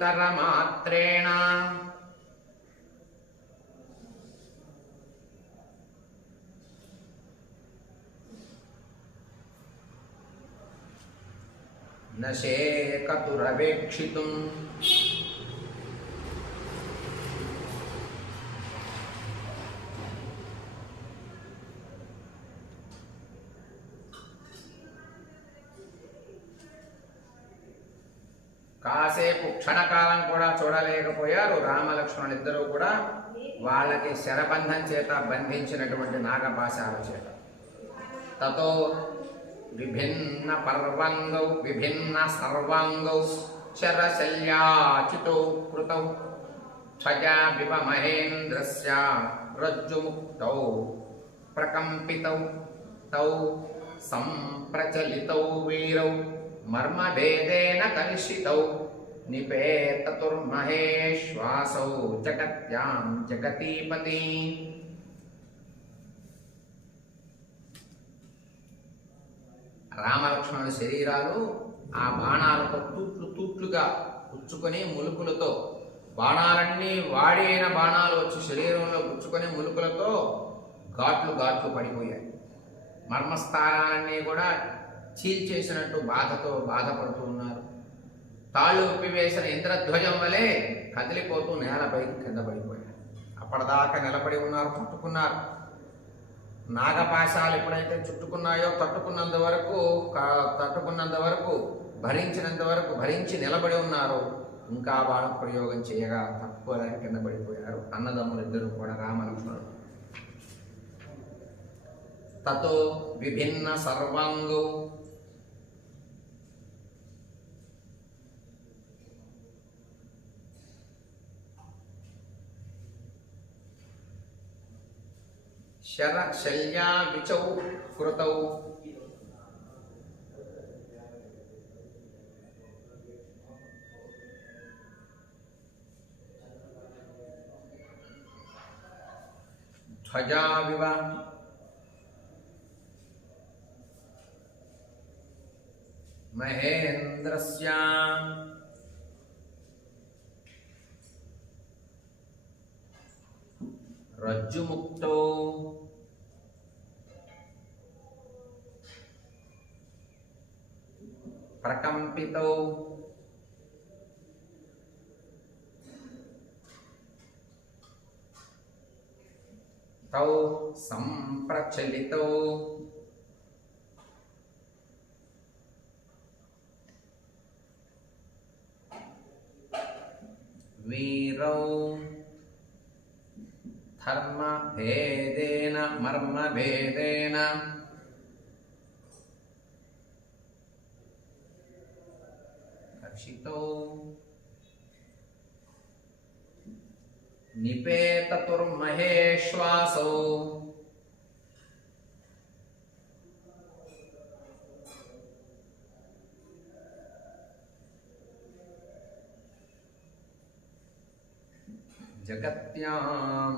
నిమేషాంతరమాత్రేణ నశేకతురవేక్షితుం. కాసేపు క్షణకాలం కూడా చూడలేకపోయారు రామలక్ష్మణులు ఇద్దరూ కూడా. వాళ్ళకి శరబంధం చేత బంధించినటువంటి నాగపాశాల చేత. తతో విభిన్న పర్వంగౌ విభిన్న సర్వాంగౌ శరశల్యాచితౌ కృతౌ క్షయావివ మహేంద్రస్య రజ్జుముక్తౌ ప్రకంపితౌ తౌ సంప్రచలితౌ వీరౌ మర్మభేదేన కలుషితౌ నిపేతతుర్మహేశ్వాసౌ జగత్యాం జగతీపతి. రామలక్ష్మణుల శరీరాలు ఆ బాణాలతో తూట్లుగా గుచ్చుకొని ములుకులతో, బాణాలన్నీ వాడి అయిన బాణాలు వచ్చి శరీరంలో గుచ్చుకొని ములుకులతో ఘాట్లు పడిపోయాయి. మర్మస్థానాలన్నీ కూడా చీల్చేసినట్టు బాధతో బాధపడుతూ ఉన్నారు. తాళ్ళు ఉప్పివేసిన ఇంద్రధ్వజం వలె కదిలిపోతూ నేలపైకి కింద పడిపోయారు. అప్పటిదాకా నిలబడి ఉన్నారు, పట్టుకున్నారు. నాగపాశాలు ఎప్పుడైతే చుట్టుకున్నాయో తట్టుకున్నంత వరకు భరించినంత వరకు భరించి నిలబడి ఉన్నారు. ఇంకా బాణ ప్రయోగం చేయగా తక్కువ కింద పడిపోయారు అన్నదమ్ములు ఇద్దరు కూడా రామలక్ష్మణుడు. తతో విభిన్న సర్వాంగో శర శల్యా విచౌ కృతౌ ధ్వజావివ మహేంద్రస్య రజ్జుముక్తో ప్రకంపితో తౌ సంప్రచలితో వీరౌ ధర్మభేదేన మర్మభేదేన హర్షితో నిపేతతుర్మహేశ్వాసో జగత్యాం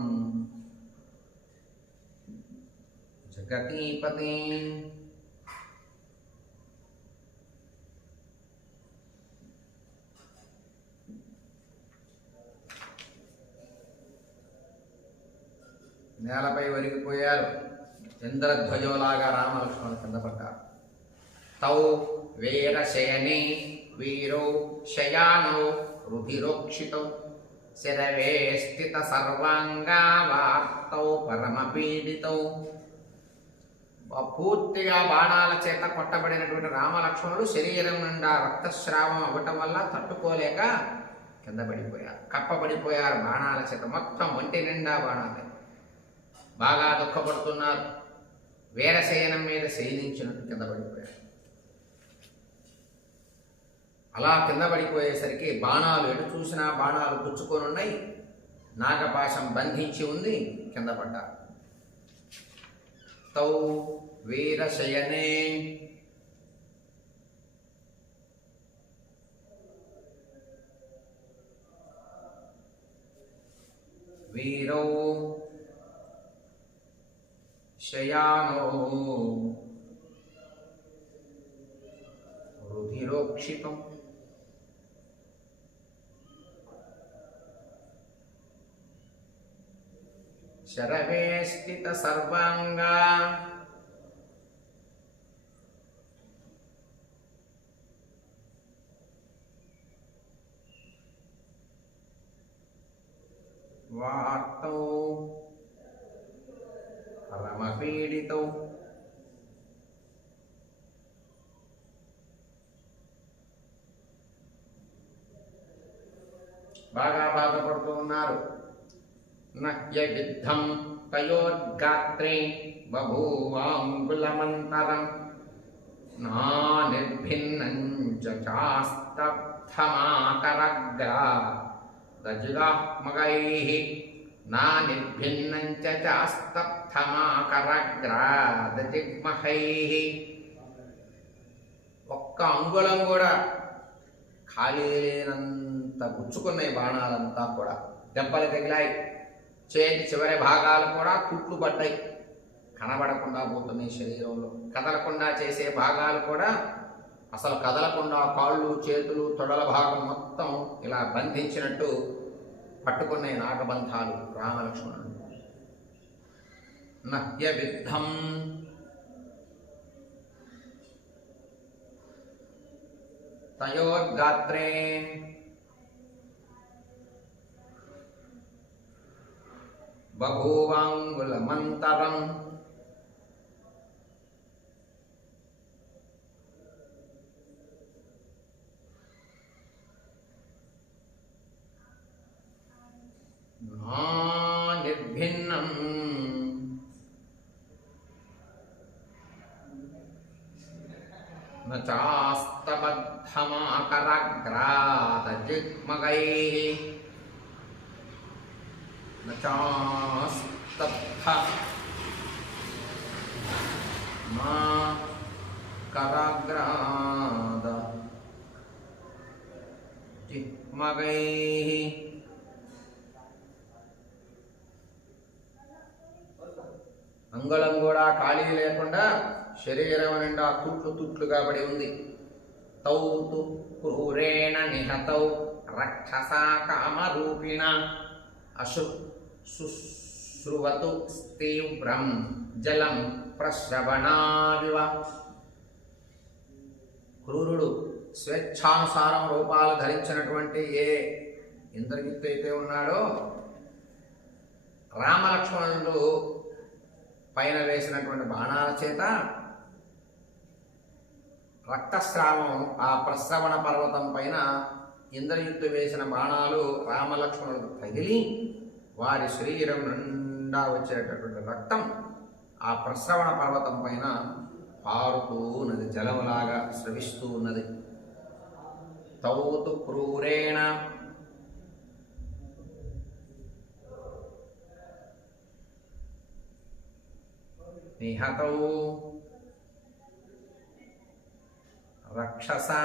జగతీపతి నేలపై ఒరిగిపోయారు. ఇంద్రధ్వజంలాగా రామలక్ష్మణులు కింద పడ్డారు. తౌ వీరశయనే వీరో శయానో రుధిరోక్షితౌ శరవే స్థిత సర్వాంగావార్తౌ పరమపీడితౌ. పూర్తిగా బాణాల చేత కొట్టబడినటువంటి రామలక్ష్మణుడు శరీరం నిండా రక్తస్రావం అవ్వటం వల్ల తట్టుకోలేక కింద పడిపోయారు, కప్పబడిపోయారు బాణాల చేత. మొత్తం ఒంటి నిండా బాణాలే. బాగా దుఃఖపడుతున్నారు. వీరశయనం మీద శయనించినట్టు కింద పడిపోయారు. అలా కింద పడిపోయేసరికి బాణాలు ఎటు చూసినా బాణాలు గుచ్చుకొని ఉన్నాయి. నాగపాశం బంధించి ఉంది. కింద పడ్డారు. తౌ వీరశయనే వీరౌ శయానో రుధిరోక్షితం శరవే స్థిత సర్వాంగా వార్తౌ పరమపీడితౌ బాగా బాధపడుతూ ఉన్నారు. నహ్యయుద్ధం తయోర్గాత్రే బభూవాంగుళమంతరం నానిర్భిన్నం చాస్తప్తమాకరగ్రా దజిగాత్మగైః నానిర్భిన్నం చాస్తప్తమాకరగ్రా దజిగ్మహైః. ఒక్క అంగుళం కూడా ఖాళీ లేనంత గుచ్చుకున్నాయి బాణాలంతా కూడా. దెబ్బలు తగిలాయి. చేతి చివరి భాగాలు కూడా కుట్లు పడ్డాయి. కనబడకుండా పోతున్నాయి శరీరంలో. కదలకుండా చేసే భాగాలు కూడా అసలు కదలకుండా కాళ్ళు చేతులు తొడల భాగం మొత్తం ఇలా బంధించినట్టు పట్టుకున్నాయి నాగబంధాలు రామలక్ష్మణుడు. నహ్యవిద్ధం తయోర్గాత్రే బభూవాంగుళమంతరం నానిర్భిన్నం న చాస్తబద్ధమాకరగ్రాదజిగ్మగైః న చాస్తబ్ధ మా కరగ్రాద జిగ్మగైః అంగళం కూడా ఖాళీ లేకుండా శరీరం నిండా తుట్లు తుట్లుగా పడి ఉంది. తౌ తు క్రూరేణ నిహతౌ రక్షసా కామరూపిణ శుశ్రువతు తీవ్రం జలం ప్రశ్రవణావివ. క్రూరుడు స్వేచ్ఛానుసారం రూపాలు ధరించినటువంటి ఏ ఇంద్రజిత్తు అయితే ఉన్నాడో రామలక్ష్మణుడు పైన వేసినటువంటి బాణాల చేత రక్తస్రావం ఆ ప్రశ్రవణ పర్వతం పైన ఇంద్రజిత్తు వేసిన బాణాలు రామలక్ష్మణులకు తగిలి వారి శరీరం నిండా వచ్చేటటువంటి రక్తం ఆ ప్రశ్రవణ పర్వతం పైన పారుతూ ఉన్నది, జలములాగా స్రవిస్తూ ఉన్నది. తౌతు క్రూరేణ నిహతౌ రక్షసా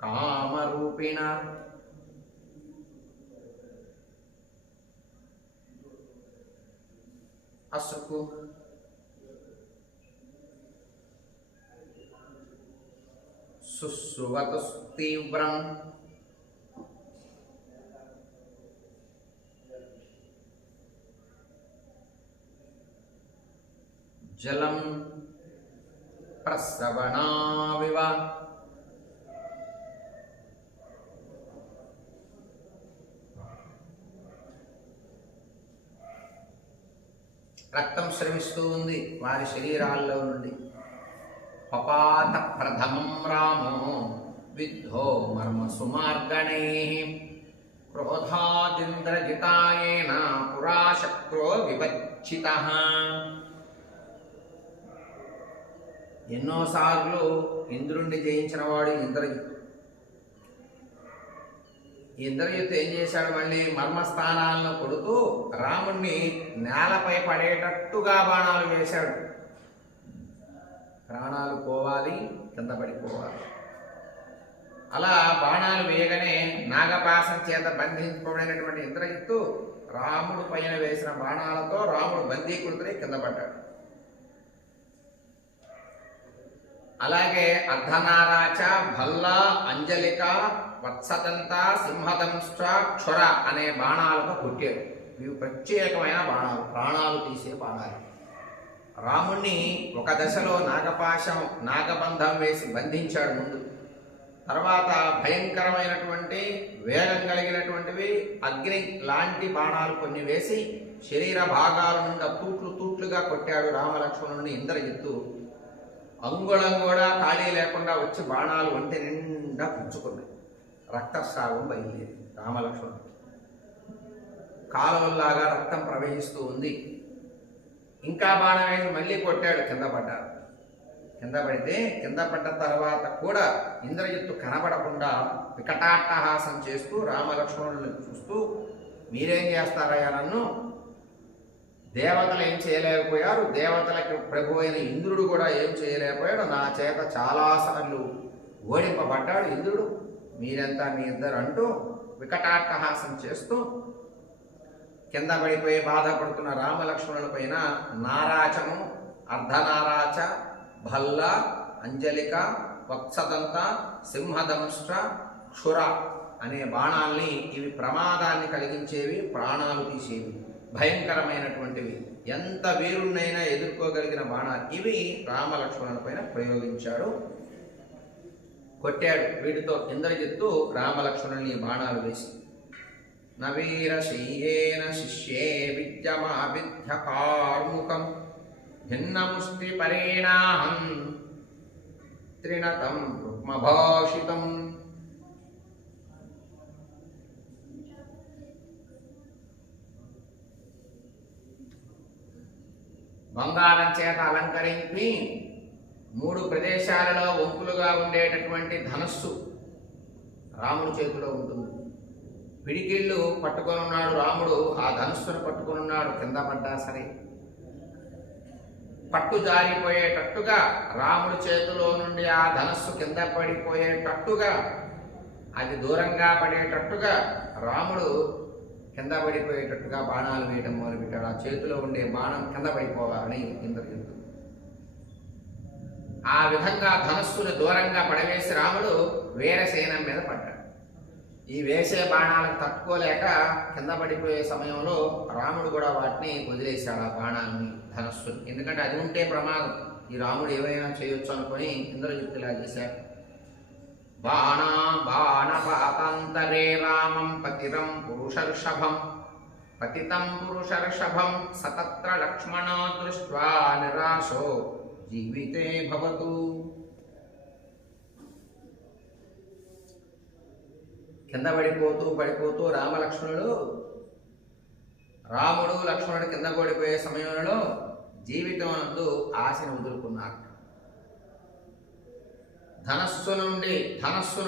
కామరూపిణ అసుకు శుశ్రువతు తీవ్రం జలం ప్రశ్రవణావివ. రక్తం స్రవిస్తూ ఉంది వారి శరీరాల్లో నుండి. పపాత ప్రథమం రామో విద్ధో మర్మ సుమార్గణే క్రోధాదింద్రజితాయేన పురాశక్రో విభచ్చితః. ఎన్నోసార్లు ఇంద్రుణ్ణి జయించిన వాడు ఇంద్రజిత్తు. ఇంద్రజిత్తు ఏం చేశాడు? మళ్ళీ మర్మస్థానాలను కొడుతూ రాముణ్ణి నేలపై పడేటట్టుగా బాణాలు వేశాడు. ప్రాణాలు పోవాలి, కింద పడిపోవాలి. అలా బాణాలు వేయగానే నాగపాశం చేత బంధించబడినటువంటి ఇంద్రజిత్తు రాముడు పైన వేసిన బాణాలతో రాముడు బందీకృతుడై కింద పడ్డాడు. అలాగే అర్ధనారాచ, భల్ల, అంజలిక, వత్సదంత, సింహదంష్ట, క్షుర అనే బాణాలతో కొట్టాడు. ఇవి ప్రత్యేకమైన బాణాలు, ప్రాణాలు తీసే బాణాలు. రాముణ్ణి ఒక దశలో నాగబంధం వేసి బంధించాడు ముందు. తర్వాత భయంకరమైనటువంటి వేగం కలిగినటువంటివి అగ్ని లాంటి బాణాలు కొన్ని వేసి శరీర భాగాల నుండి తూట్లుగా కొట్టాడు రామలక్ష్మణుడిని ఇంద్రజిత్తు. అంగుళం కూడా ఖాళీ లేకుండా వచ్చి బాణాలు ఒంటి నిండా పుచ్చుకున్నాయి. రక్తస్రావం బయలుదేరి రామలక్ష్మణుడు కాలువల్లాగా రక్తం ప్రవహిస్తూ ఉంది. ఇంకా బాణం వేసి మళ్ళీ కొట్టాడు, కింద పడ్డాడు. కింద పడితే కింద పడ్డ తర్వాత కూడా ఇంద్రజిత్తు కనబడకుండా వికటాట్టహాసం చేస్తూ రామలక్ష్మణులను చూస్తూ, మీరేం చేస్తారయ్యా? నన్ను దేవతలు ఏం చేయలేకపోయారు, దేవతలకు ప్రభు అయిన ఇంద్రుడు కూడా ఏం చేయలేకపోయాడు, నా చేత చాలాసార్లు ఓడింపబడ్డాడు ఇంద్రుడు, మీరెంతా మీ ఇద్దరు అంటూ వికటాట్టహాసం చేస్తూ కింద పడిపోయి బాధపడుతున్న రామలక్ష్మణుల పైన నారాచము, అర్ధనారాచ, భల్ల, అంజలిక, వత్సదంత, సింహదంష్ట, క్షుర అనే బాణాల్ని, ఇవి ప్రమాదాన్ని కలిగించేవి, ప్రాణాలు తీసేవి, భయంకరమైనటువంటివి, ఎంత వీరుణ్ణైనా ఎదుర్కోగలిగిన బాణాలు ఇవి రామలక్ష్మణుల పైన ప్రయోగించాడు, కొట్టాడు. వీటితో ఇంద్రజిత్తు రామలక్ష్మణుల్ని బాణాలు వేసి నవీరశయ్యేన శిష్యే విద్యమావిధ్య కార్ముకం భిన్నముష్టి పరేణాహం త్రిణతం రుక్మభాషితం. బంగారం చేత అలంకరించి 3 ప్రదేశాలలో వంపులుగా ఉండేటటువంటి ధనస్సు రాముడి చేతిలో ఉంటుంది. పిడికిళ్ళు పట్టుకొని ఉన్నాడు రాముడు, ఆ ధనస్సును పట్టుకొని ఉన్నాడు. కింద పడ్డా సరే పట్టు జారిపోయేటట్టుగా రాముడి చేతిలో నుండి ఆ ధనస్సు కింద పడిపోయేటట్టుగా, అది దూరంగా పడేటట్టుగా రాముడు కింద పడిపోయేటట్టుగా బాణాలు వేయడం మొదలుపెట్టాడు. ఆ చేతిలో ఉండే బాణం కింద పడిపోవాలని ఇంద్రజిత్తు ఆ విధంగా ధనస్సును దూరంగా పడవేసి రాముడు వీరసేనం మీద పడ్డాడు. ఈ వేసే బాణాలకు తట్టుకోలేక కింద పడిపోయే సమయంలో రాముడు కూడా వాటిని వదిలేశాడు, ఆ బాణాన్ని, ధనస్సుని. ఎందుకంటే అది ఉంటే ప్రమాదం, ఈ రాముడు ఏమైనా చేయొచ్చు అనుకుని ఇంద్రజిత్తులా చేశాడు. బాణపాతాంతరే రామం పతితం పురుషర్షభం సతత్ర లక్ష్మణో దృష్ట్వా నిరాశో జీవితే భవతు. కింద పడిపోతూ రాముడు లక్ష్మణుడు కింద పడిపోయే సమయంలో జీవితం అందు ఆశను వదులుకున్నారు. ధనస్సు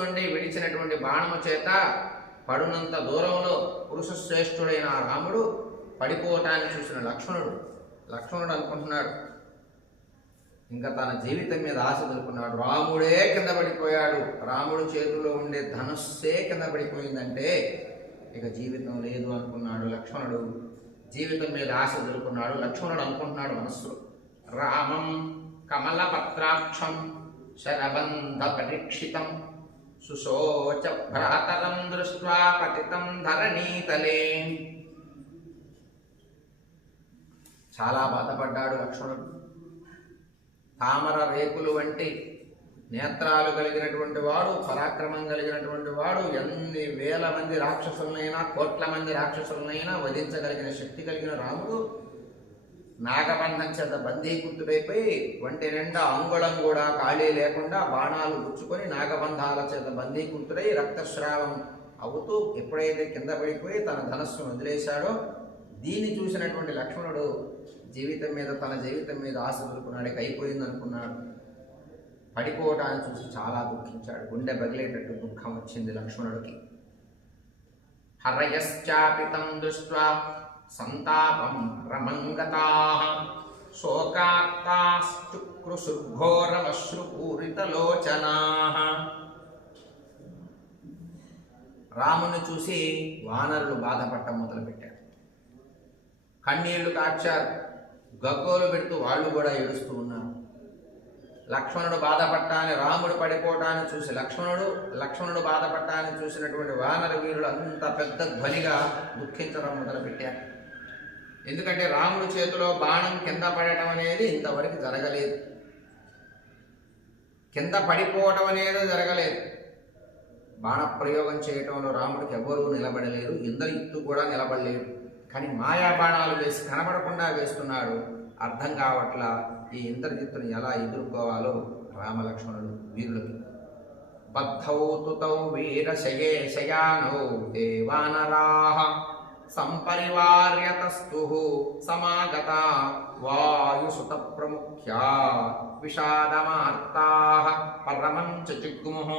నుండి విడిచినటువంటి బాణము చేత పడునంత దూరంలో పురుష శ్రేష్ఠుడైన రాముడు పడిపోవటాన్ని చూసిన లక్ష్మణుడు అనుకుంటున్నాడు, ఇంకా తన జీవితం మీద ఆశ వదులుకున్నాడు. రాముడే కింద పడిపోయాడు, రాముడు చేతిలో ఉండే ధనుస్సే కింద పడిపోయిందంటే ఇక జీవితం లేదు అనుకున్నాడు లక్ష్మణుడు. జీవితం మీద ఆశ వదులుకున్నాడు. లక్ష్మణుడు అనుకుంటున్నాడు మనస్సులో, రామం కమలపత్రాక్షం శరబంధ పరీక్షితం సుశోచ భ్రాతరం దృష్ట్వా పతితం ధరణీతలే. చాలా బాధపడ్డాడు లక్ష్మణుడు. తామర రేకులు వంటి నేత్రాలు కలిగినటువంటి వాడు, పరాక్రమం కలిగినటువంటి వాడు, ఎన్ని వేల మంది రాక్షసులనైనా, కోట్ల మంది రాక్షసులనైనా వధించగలిగిన శక్తి కలిగిన రాముడు నాగబంధం చేత బందీకృతుడైపోయి ఒంటి నిండా అంగుళం కూడా ఖాళీ లేకుండా బాణాలు గుచ్చుకొని నాగబంధాల చేత బందీకృతుడై రక్తస్రావం అవుతూ ఎప్పుడైతే కింద పడిపోయి తన ధనస్సును వదిలేశాడో, దీన్ని చూసినటువంటి లక్ష్మణుడు తన జీవితం మీద ఆశ వదులుకున్నాడు, ఇక అయిపోయింది అనుకున్నాడు. పడిపోవటాన్ని చూసి చాలా దుఃఖించాడు. గుండె బగిలేటట్టు దుఃఖం వచ్చింది లక్ష్మణుడికి. హరయశ్చాపితం దృష్ట్వా సంతాపం రమంగతాః శోకార్తాశ్చుక్రుశుఘోరమశ్రుపూరితలోచనాః. రాముని చూసి వానరులు బాధపడటం మొదలుపెట్టారు, కన్నీళ్లు కార్చారు, గగ్గోలు పెడుతూ వాళ్ళు కూడా ఏడుస్తూ ఉన్నారు. లక్ష్మణుడు బాధపడటాన్ని, రాముడు పడిపోవటాన్ని చూసి లక్ష్మణుడు బాధపడటాన్ని చూసినటువంటి వానర వీరులు అంత పెద్ద ధ్వనిగా దుఃఖించడం మొదలుపెట్టారు. ఎందుకంటే రాముడి చేతిలో బాణం కింద పడటం అనేది ఇంతవరకు జరగలేదు, కింద పడిపోవటం అనేది జరగలేదు. బాణప్రయోగం చేయటంలో రాముడికి ఎవరూ నిలబడలేరు, ఇంద్రజిత్తు కూడా నిలబడలేరు. కానీ మాయా బాణాలు వేసి కనబడకుండా వేస్తున్నాడు. అర్థం కావట్లా ఈ ఇంద్రజిత్తుని ఎలా ఎదుర్కోవాలో రామలక్ష్మణుడు వీరులకి. బద్ధౌ తుతౌ వీరశయేశయానౌ దేవానరాః సంపరివార్యతస్తుః సమాగతా వాయుసుత ప్రముఖ్యా విషాదమార్తాః పరమం చ జిగ్ముః.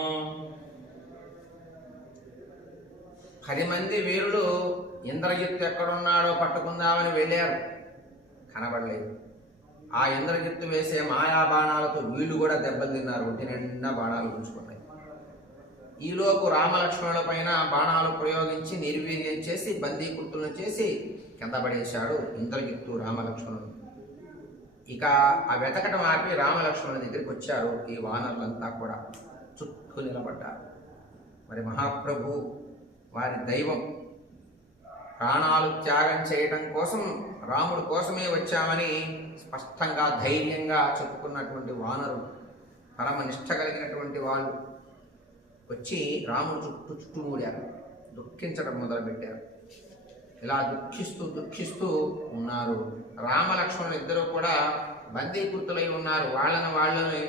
10 మంది వీరులు ఇంద్రజిత్తు ఎక్కడున్నాడో పట్టుకుందామని వెళ్ళారు, కనబడలేదు. ఆ ఇంద్రజిత్తు వేసే మాయా బాణాలతో వీళ్ళు కూడా దెబ్బలు తిన్నారు, ఒంటి నిండా బాణాలు ఉంచుకున్నాయి. ఈలోపు రామలక్ష్మణుల పైన బాణాలు ప్రయోగించి నిర్వీర్యం చేసి బందీకృతులను చేసి కింద పడేశాడు ఇంద్రజిత్తు రామలక్ష్మణుడు. ఇక ఆ వెతకటం ఆపి రామలక్ష్మణుల దగ్గరికి వచ్చారు ఈ వానరులంతా కూడా, చుట్టూ నిలబడ్డారు. మరి మహాప్రభు వారి దైవం, ప్రాణాలు త్యాగం చేయటం కోసం రాముడి కోసమే వచ్చామని స్పష్టంగా ధైర్యంగా చెప్పుకున్నటువంటి వానరులు, పరమ నిష్ఠ కలిగినటువంటి వాళ్ళు వచ్చి రాముడు చుట్టుమూడారు, దుఃఖించడం మొదలుపెట్టారు. ఇలా దుఃఖిస్తూ ఉన్నారు. రామలక్ష్మణులు ఇద్దరు కూడా బందీకృతులై ఉన్నారు, వాళ్ళని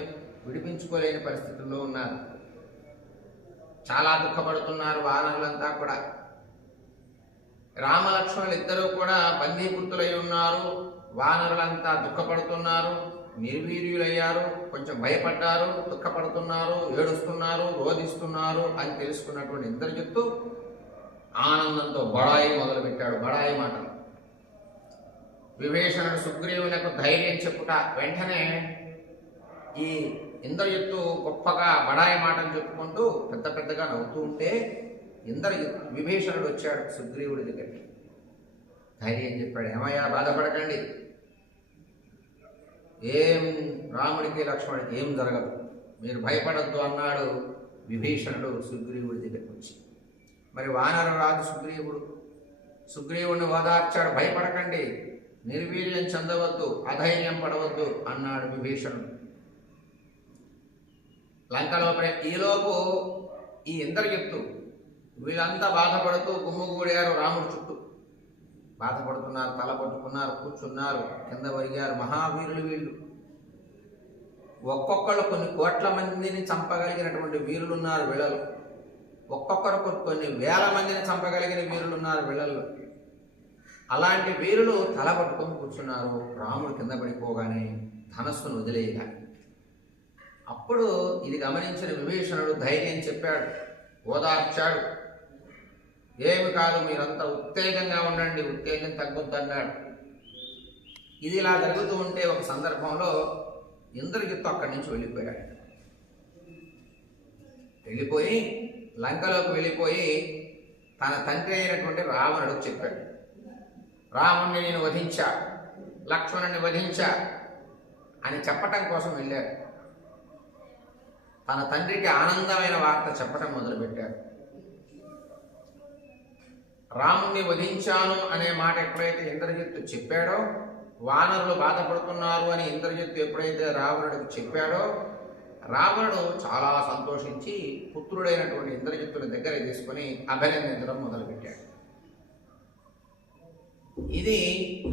విడిపించుకోలేని పరిస్థితుల్లో ఉన్నారు. చాలా దుఃఖపడుతున్నారు వానరులంతా కూడా. రామలక్ష్మణులు ఇద్దరూ కూడా బందీకృతులై ఉన్నారు, వానరులంతా దుఃఖపడుతున్నారు. నిర్వీర్యులయ్యారు, కొంచెం భయపడ్డారు, దుఃఖపడుతున్నారు, ఏడుస్తున్నారు, రోధిస్తున్నారు అని తెలుసుకున్నటువంటి ఇంద్రజిత్తు ఆనందంతో బడాయి మొదలుపెట్టాడు. బడాయి మాట విభీషణుడు సుగ్రీవులకు ధైర్యం చెప్పుట. వెంటనే ఈ ఇంద్రజిత్తు గొప్పగా బడాయి మాటలు చెప్పుకుంటూ పెద్ద పెద్దగా నవ్వుతూ ఉంటే విభీషణుడు వచ్చాడు సుగ్రీవుడి దగ్గరికి. ధైర్యం చెప్పాడు, ఏమయ్యా బాధపడకండి, ఏం రాముడికి లక్ష్మణుడికి ఏం జరగదు, మీరు భయపడద్దు అన్నాడు విభీషణుడు సుగ్రీవుడి దగ్గరికి వచ్చి. మరి వానర రాజు సుగ్రీవుడిని ఓదార్చాడు, భయపడకండి, నిర్వీర్యం చెందవద్దు, అధైర్యం పడవద్దు అన్నాడు విభీషణుడు. లంకలో ఈలోపు ఈ ఇంద్రజిత్తు వీళ్ళంతా బాధపడుతూ గుమ్ముగూడారు రాముడి చుట్టూ. బాధపడుతున్నారు, తల పట్టుకున్నారు, కూర్చున్నారు, కింద ఒరిగారు. మహావీరులు వీళ్ళు. ఒక్కొక్కళ్ళు కొన్ని కోట్ల మందిని చంపగలిగినటువంటి వీరులున్నారు వీళ్ళలో. ఒక్కొక్కరు కొన్ని వేల మందిని చంపగలిగిన వీరులున్నారు వీళ్ళల్లో. అలాంటి వీరులు తల పట్టుకొని కూర్చున్నారు. రాముడు కింద పడిపోగానే ధనస్సును వదిలేయగా అప్పుడు ఇది గమనించిన విభీషణుడు ధైర్యం చెప్పాడు, ఓదార్చాడు. ఏమి కాదు, మీరంతా ఉత్తేజంగా ఉండండి, ఉత్తేజం తగ్గొద్దన్నాడు. ఇది ఇలా జరుగుతూ ఉంటే ఒక సందర్భంలో ఇంద్రజిత్తు అక్కడి నుంచి వెళ్ళిపోయాడు. వెళ్ళిపోయి లంకలోకి వెళ్ళిపోయి తన తండ్రి అయినటువంటి రావణుడు చెప్పాడు, రాముణ్ణి నేను వధించా, లక్ష్మణుని వధించా అని చెప్పటం కోసం వెళ్ళాడు. తన తండ్రికి ఆనందమైన వార్త చెప్పటం మొదలుపెట్టాడు. రాముణ్ణి వధించాను అనే మాట ఎప్పుడైతే ఇంద్రజిత్తు చెప్పాడో, వానరులు బాధపడుతున్నారు అని ఇంద్రజిత్తు ఎప్పుడైతే రావణుడికి చెప్పాడో, రావణుడు చాలా సంతోషించి పుత్రుడైనటువంటి ఇంద్రజిత్తుని దగ్గర తీసుకుని అభినందించడం మొదలుపెట్టాడు. ఇది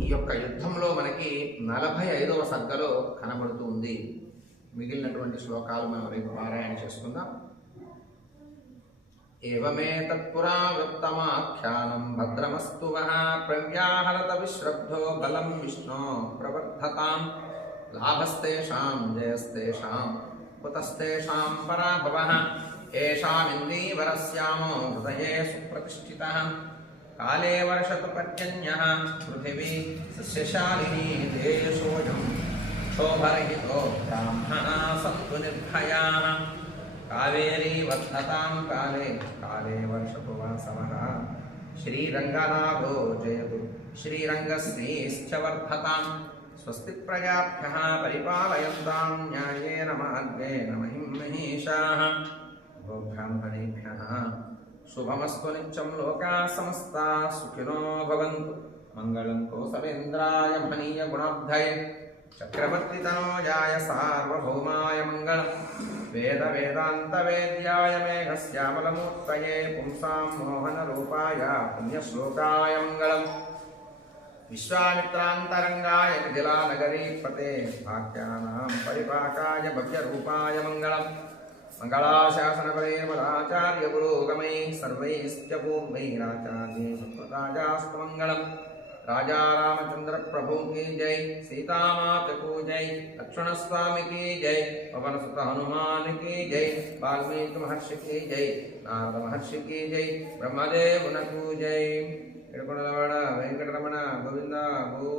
ఈ యొక్క యుద్ధంలో మనకి 45వ సర్గలో కనబడుతూ ఉంది. మిగిలినటువంటి శ్లోకాలు మనం రేపు పారాయణ చేసుకుందాం. ఏవమేతత్పురా వృత్తమాఖ్యానం భద్రమస్తు వః ప్రవ్యాహరత విశ్రబ్ధో బలం విష్ణో ప్రవర్ధతాం లాభస్తేషాం జయస్తేషాం కుతస్తేషాం పరాభవః ఏషామిందీవరస్యామో హృదయే సుప్రతిష్ఠితః కాలే వర్షతు పర్జన్యః పృథివీ సస్యశాలినీ దేశోऽయం క్షోభరహితో బ్రాహ్మణా సంతు నిర్భయాః కావేరీ వర్ధతాం కాలే కాలే వర్షతు వాసవః శ్రీరంగనాథో జయతు శ్రీరంగశ్రీశ్చ వర్ధతాం స్వస్తి ప్రజాభ్యః పరిపాలయంతాం న్యాయేన మార్గేణ మహిం మహీషాః గోబ్రాహ్మణేభ్యః శుభమస్తు నిత్యం లోకాः సమస్తాः సుఖినో భవంతు మంగళం కోసలేంద్రాయ మహనీయ గుణాబ్ధయే చక్రవర్తి తనోజాయ సార్వభౌమాయ మంగళం వేద వేదాంత వేద్యాయ మేఘశ్యామలమూర్తయే పుంసాం మోహన రూపాయ పుణ్యశ్లోకాయ మంగళం విశ్వామిత్రాంతరంగాయ మిథిలానగరీపతే భాగ్యానాం పరిపాకాయ భవ్యరూపాయ మంగళం మంగళాశాసనపరేమరాచార్య పురోగమై సర్వైశ్చ పూర్వైరాచార్యై సత్వతాజాస్తు మంగళం राजा रामचंद्र प्रभु की जय, सीता माता को जय, लक्ष्मण स्वामी की जय, पवन सुत हनुमान की जय, वाल्मीकि महर्षि की जय, नारद महर्षि की जय, ब्रह्मदेव को जय। वेंकटरमण गोविंदा गो।